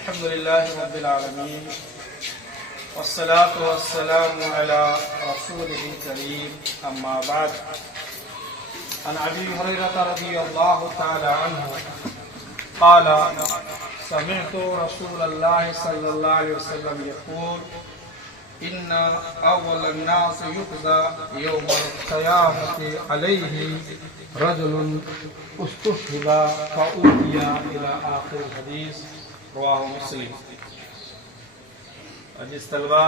الحمد لله رب العالمين والصلاة والسلام على رسوله الكريم أما بعد. عن أبي هريرة رضي الله تعالى عنه قال سمعت رسول الله صلى الله عليه وسلم يقول إن أول الناس يقضى يوم القيامة عليه رجل استشهد فأوتي إلى آخر الحديث رواه مسلم. عزیز طلبہ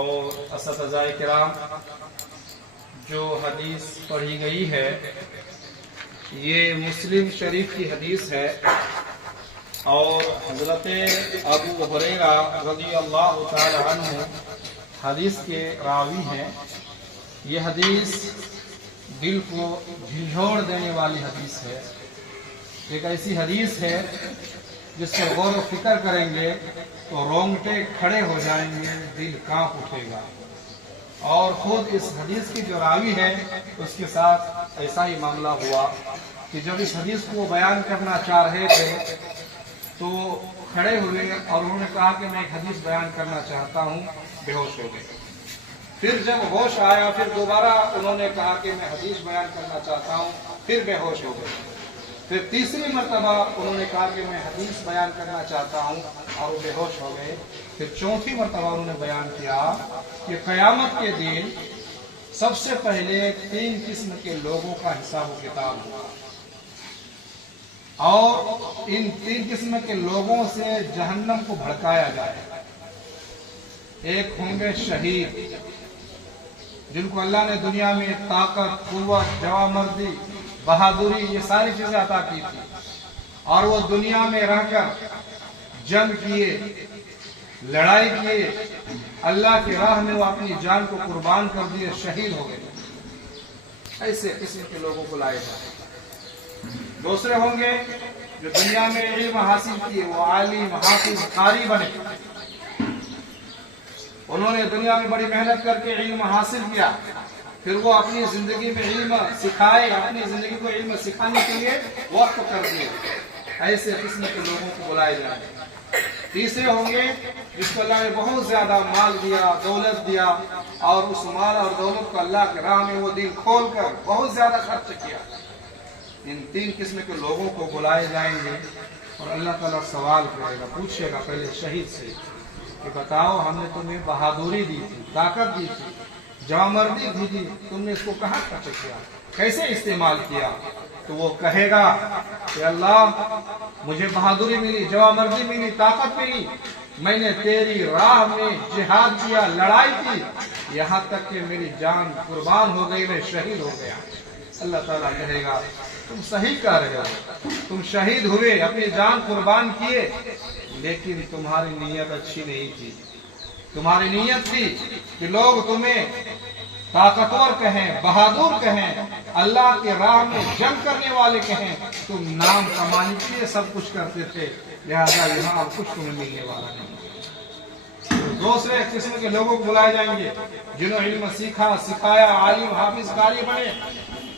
اور اساتذہ کرام، جو حدیث پڑھی گئی ہے یہ مسلم شریف کی حدیث ہے اور حضرت ابو ہریرہ رضی اللہ تعالی عنہ حدیث کے راوی ہیں. یہ حدیث دل کو جھنجھوڑ دینے والی حدیث ہے. ایک ایسی حدیث ہے جس پر غور و فکر کریں گے تو رونگٹے کھڑے ہو جائیں گے، دل کانپ اٹھے گا. اور خود اس حدیث کی جو راوی ہے اس کے ساتھ ایسا ہی معاملہ ہوا کہ جب اس حدیث کو بیان کرنا چاہ رہے تھے تو کھڑے ہوئے اور انہوں نے کہا کہ میں ایک حدیث بیان کرنا چاہتا ہوں، بے ہوش ہو گئے. پھر جب ہوش آیا پھر دوبارہ انہوں نے کہا کہ میں حدیث بیان کرنا چاہتا ہوں، پھر بے ہوش ہو گئے. پھر تیسری مرتبہ انہوں نے کہا کہ میں حدیث بیان کرنا چاہتا ہوں اور وہ بے ہوش ہو گئے. پھر چوتھی مرتبہ انہوں نے بیان کیا کہ قیامت کے دن سب سے پہلے 3 قسم کے لوگوں کا حساب و کتاب ہوگا اور ان 3 قسم کے لوگوں سے جہنم کو بھڑکایا جائے گا. ایک ہوں گے شہید، جن کو اللہ نے دنیا میں طاقت، قوت، جوانمردی، بہادری یہ ساری چیزیں عطا کی تھی اور وہ دنیا میں رہ کر جنگ کیے، لڑائی کیے، اللہ کی راہ میں وہ اپنی جان کو قربان کر دیے، شہید ہو گئے. ایسے قسم کے لوگوں کو لائے جائے. دوسرے ہوں گے جو دنیا میں علم حاصل کیے، وہ عالم، حافظ، قاری بنے. انہوں نے دنیا میں بڑی محنت کر کے علم حاصل کیا، پھر وہ اپنی زندگی میں علم سکھائے، اپنی زندگی کو علم سکھانے کے لیے وقف کر دیے. ایسے قسم کے لوگوں کو بلائے جائیں. تیسرے ہوں گے جس کو اللہ نے بہت زیادہ مال دیا، دولت دیا اور اس مال اور دولت کو اللہ کے راہ میں وہ دل کھول کر بہت زیادہ خرچ کیا. ان 3 قسم کے لوگوں کو بلائے جائیں گے اور اللہ تعالیٰ سوال کرے گا، پوچھے گا پہلے شہید سے کہ بتاؤ ہم نے تمہیں بہادری دی تھی، طاقت دی تھی، جوانمردی دی تھی، تم نے اس کو کہاں خرچ کیا، کیسے استعمال کیا؟ تو وہ کہے گا کہ اللہ مجھے بہادری ملی، جوانمردی ملی، طاقت ملی، میں نے تیری راہ میں جہاد کیا، لڑائی کی، یہاں تک کہ میری جان قربان ہو گئی، میں شہید ہو گیا. اللہ تعالیٰ کہے گا تم صحیح کہہ رہے ہو، تم شہید ہوئے، اپنی جان قربان کیے، لیکن تمہاری نیت اچھی نہیں تھی. تمہاری نیت تھی کہ لوگ تمہیں طاقتور کہیں، بہادر کہیں، اللہ کے راہ میں جنگ کرنے والے کہیں. تم نام کمانے کے لیے سب کچھ کرتے تھے، لہذا یہاں اب کچھ تمہیں ملنے والا نہیں. دوسرے قسم کے لوگوں کو بلائے جائیں گے جنہوں نے علم سیکھا، سکھایا، عالم، حافظ، قاری بنے.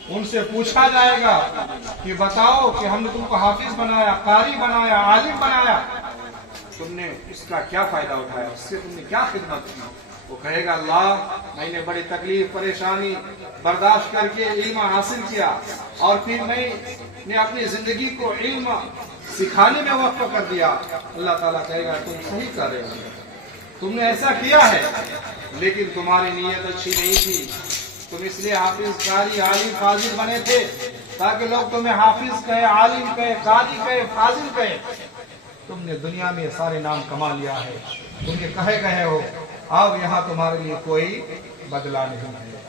ان سے پوچھا جائے گا کہ بتاؤ کہ ہم نے تم کو حافظ بنایا، قاری بنایا، عالم بنایا، تم نے اس کا کیا فائدہ اٹھایا، اس سے تم نے کیا خدمت کی؟ وہ کہے گا اللہ میں نے بڑی تکلیف پریشانی برداشت کر کے علم حاصل کیا اور پھر میں نے اپنی زندگی کو علم سکھانے میں وقف کر دیا. اللہ تعالیٰ کہے گا تم صحیح کر رہے ہو، تم نے ایسا کیا ہے لیکن تمہاری نیت اچھی نہیں تھی. تم اس لیے حافظ، قاری، عالم، فاضل بنے تھے تاکہ لوگ تمہیں حافظ کہے، عالم کہے، قاری کہے، فاضل کہے. تم نے دنیا میں سارے نام کما لیا ہے، تم یہ کہے ہو، اب یہاں تمہارے لیے کوئی بدلہ نہیں ہے.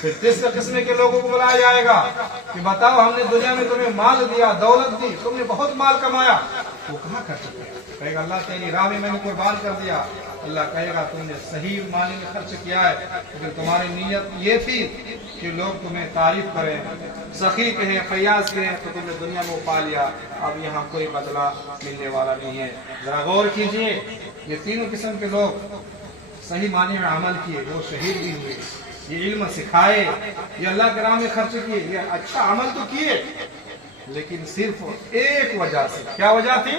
پھر تیسرے قسم کے لوگوں کو بلایا جائے گا کہ بتاؤ ہم نے دنیا میں تمہیں مال دیا، دولت دی، تم نے بہت مال کمایا، وہ کہاں خرچ کیا؟ کہے گا اللہ تیری راہ میں نے قربان کر دیا. اللہ کہے گا تم نے صحیح مال میں خرچ کیا ہے، لیکن تمہاری نیت یہ تھی کہ لوگ تمہیں تعریف کریں، سخی کہیں، فیاض کہیں، تو تم نے دنیا میں پا لیا، اب یہاں کوئی بدلہ ملنے والا نہیں ہے. ذرا غور کیجئے، یہ 3 قسم کے لوگ صحیح معنی میں عمل کیے، وہ شہید بھی ہوئے، یہ علم سکھائے، یہ اللہ کے راہ میں خرچ کیے، یہ اچھا عمل تو کیے، لیکن صرف ایک وجہ سے. کیا وجہ تھی؟